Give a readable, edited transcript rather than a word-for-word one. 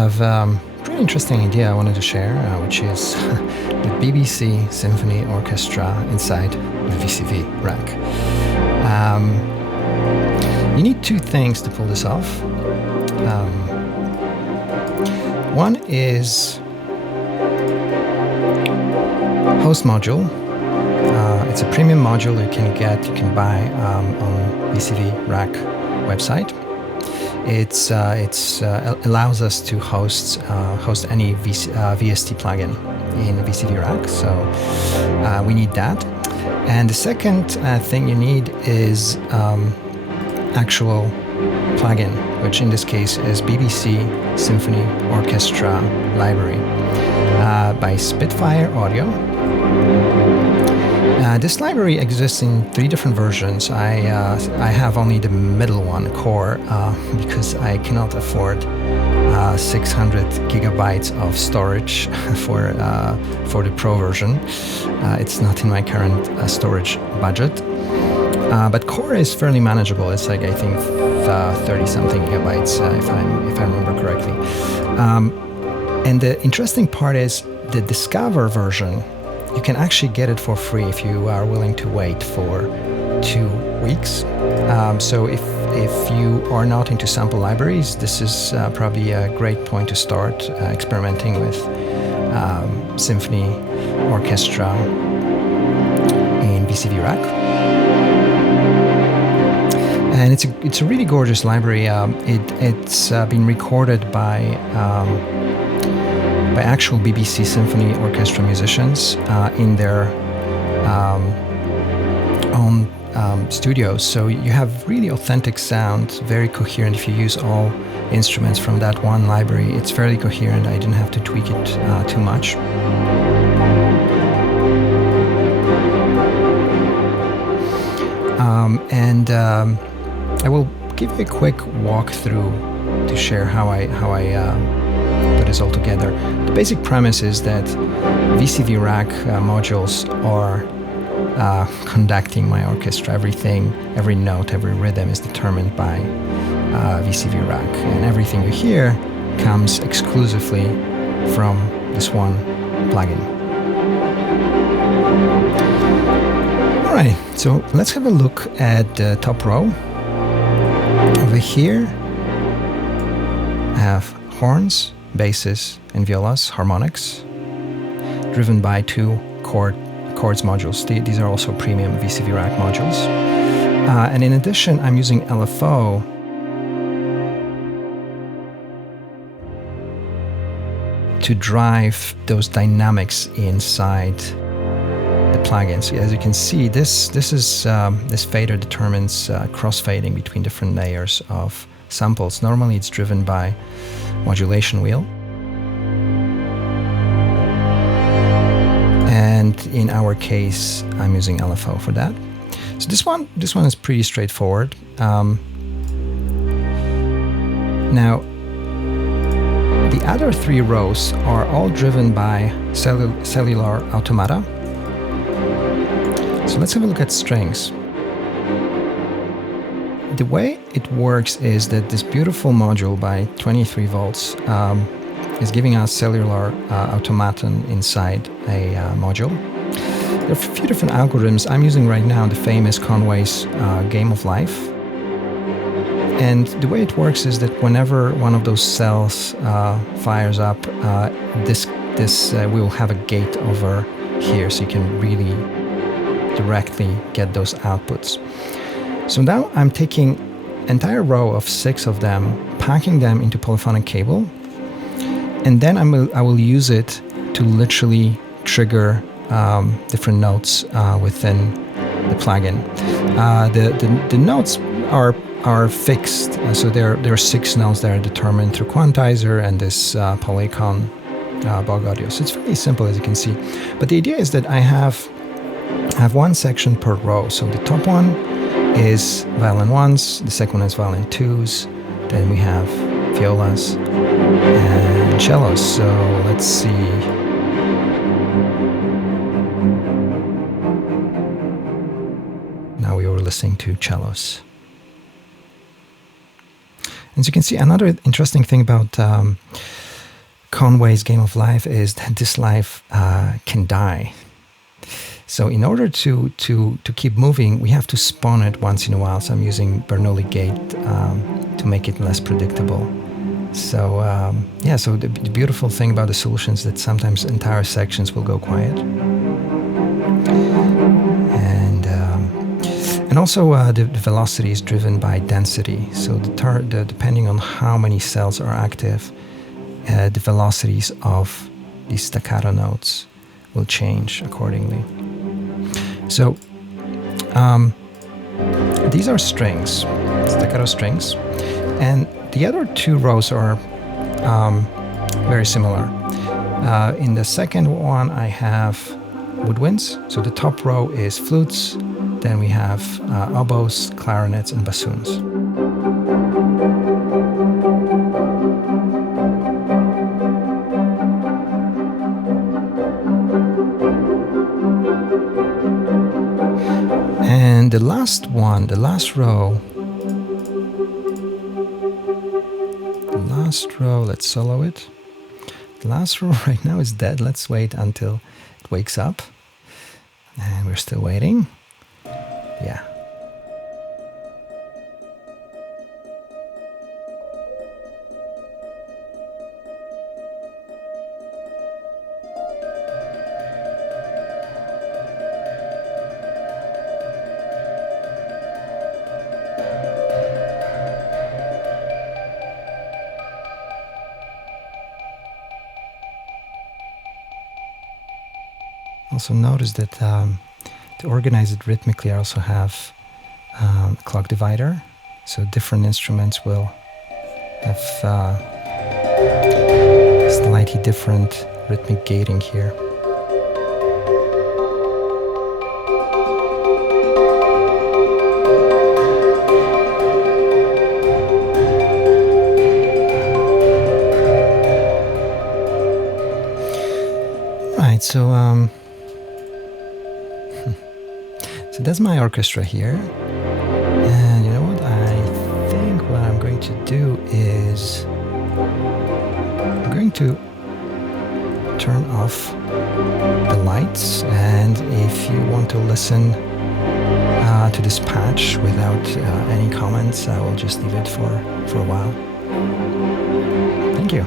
have a pretty interesting idea I wanted to share, which is the BBC Symphony Orchestra inside the VCV Rack. You need two things to pull this off. One is host module. It's a premium module you can buy on VCV Rack website. It allows us to host any VST plugin in VCV Rack, so we need that. And the second thing you need is actual plugin, which in this case is BBC Symphony Orchestra library by Spitfire Audio. This library exists in 3 different versions. I have only the middle one, Core, because I cannot afford 600 gigabytes of storage for the Pro version. It's not in my current storage budget. But Core is fairly manageable. It's like, I think, 30-something gigabytes, if I remember correctly. And the interesting part is the Discover version. You can actually get it for free if you are willing to wait for 2 weeks. So if you are not into sample libraries, this is probably a great point to start experimenting with Symphony Orchestra in VCV Rack. And it's a really gorgeous library. It's been recorded by actual BBC Symphony Orchestra musicians in their own studios. So you have really authentic sound, very coherent. If you use all instruments from that one library, it's fairly coherent. I didn't have to tweak it too much. I will give you a quick walkthrough to share how I put this all together. The basic premise is that VCV Rack modules are conducting my orchestra. Everything, every note, every rhythm is determined by VCV Rack, and everything you hear comes exclusively from this one plugin. All right, so let's have a look at the top row. Over here, I have horns, basses, and violas, harmonics, driven by 2 chords modules. These are also premium VCV Rack modules. And in addition, I'm using LFO to drive those dynamics inside the plugins. As you can see, this fader determines crossfading between different layers of samples. Normally it's driven by modulation wheel. And in our case, I'm using LFO for that. So this one is pretty straightforward. Now, the other 3 rows are all driven by cellular automata. So let's have a look at strings. The way it works is that this beautiful module by 23 volts is giving us cellular automaton inside a module. There are a few different algorithms. I'm using right now the famous Conway's Game of Life. And the way it works is that whenever one of those cells fires up, we will have a gate over here, so you can really directly get those outputs. So now I'm taking an entire row of 6 of them, packing them into polyphonic cable, and then I will use it to literally trigger different notes within the plugin. The notes are fixed, so there are 6 notes that are determined through quantizer and this Polycon bog audio. So it's very simple, as you can see. But the idea is that I have one section per row. So the top one is violin 1s, the second one is violin 2s, then we have violas and cellos. So let's see. Now we were listening to cellos. As you can see, another interesting thing about Conway's game of life is that this life can die. So in order to keep moving, we have to spawn it once in a while. So I'm using Bernoulli gate to make it less predictable. So yeah, so the beautiful thing about the solution is that sometimes entire sections will go quiet. And also the velocity is driven by density. So depending on how many cells are active, the velocities of these staccato notes will change accordingly. So these are strings, staccato strings, and the other two rows are very similar. In the second one, I have woodwinds. So the top row is flutes, then we have oboes, clarinets, and bassoons. And the last one, the last row, let's solo it. The last row right now is dead. Let's wait until it wakes up. And we're still waiting. Yeah. Also notice that to organize it rhythmically, I also have a clock divider. So different instruments will have slightly different rhythmic gating here. Right, so so that's my orchestra here, and you know what, I think what I'm going to do is I'm going to turn off the lights, and if you want to listen to this patch without any comments, I will just leave it for a while. Thank you.